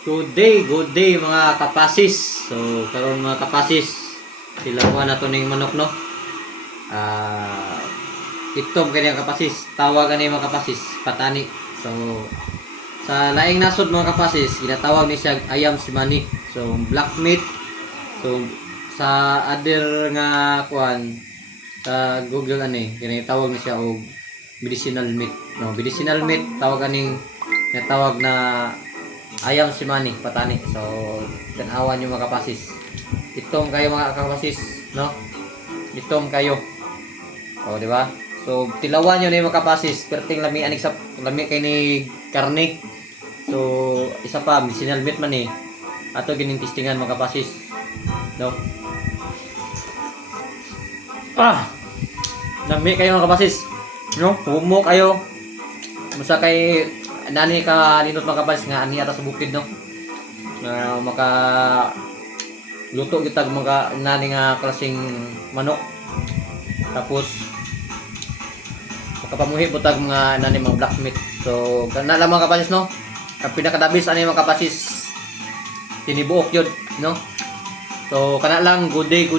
Good day mga kapasis. So karon mga kapasis, silawan na to ning manok no. Itom kani ang kapasis, tawag ani mga kapasis, patani. So sa laing nasod mga kapasis, ginatawag ni siya ayam simani. So black meat. So sa other nga kuan sa Google ani, kini tawag ni siya og medicinal meat. No, medicinal meat tawag aning natawag na ayam si Manny, patani. So, tanawan nyo mga kapasis. Itom kayo mga kapasis, no? Itom kayo. O, di ba? So, tilawan nyo na yung mga kapasis. Perting lami, anik sa lami kay ni karne. So, isa pa, medicinal meat man eh. Ato ginintistingan mga kapasis. No? Lami kayo mga kapasis. No? Humo kayo. Musa kay nani ka linot mga kapasis nga ani ata sa bukid no na maka luto kita mga nani nga klaseng manok tapos makapamuhi butag mga nani mga black meat. So kana lang mga kapasis no ang pinakadabis ani mga kapasis tinibuok yun no. So kana lang good day